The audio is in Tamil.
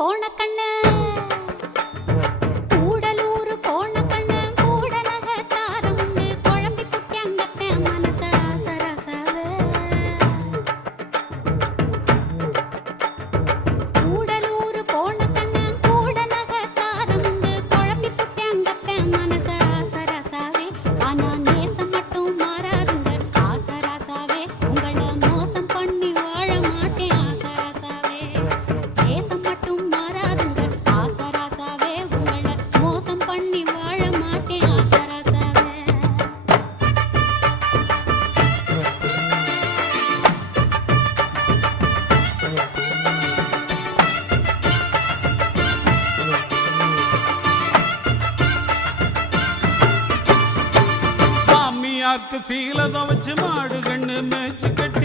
கோணக்கண்ணு கூடலூர் கோணக்கண்ணு கூட நகத்தாரமுண்டு குழம்பி புட்டியங்கப்ப மனச ராசராசாவே கூடலூர் கோணக்கண்ணு கூட நகத்தாரமுண்டு குழம்பி புட்டியங்கப்ப மனச ராசராசாவே ஆனா நேசம் மட்டும் மாறாதுங்க ஆசராசாவே உங்களை மோசம் பண்ணி வாழ மாட்டேன் ஆசராசாவே நேசம் மட்டும் மாறாதுங்க ஆசராசாவே உங்களை மோசம் பண்ணி வாழ மாட்டேன் ஆசராசாவே சாமியாக்கு சீலதை வச்சு மாடு கண்ணு மேய்ச்சி கட்டி